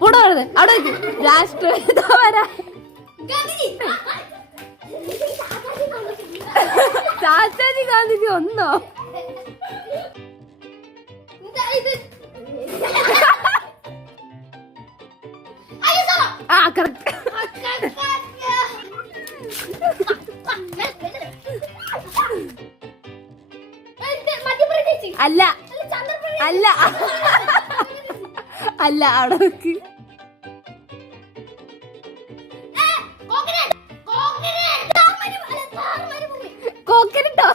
കൂടെ വരുന്നത് അവിടെ രാഷ്ട്രീയ ചാച്ചാജി ഗാന്ധിജി ഒന്നോ ആ കറക്റ്റ്. അല്ല അല്ല അല്ല അവിടെ നോക്ക്. കോക്കനട്ടോ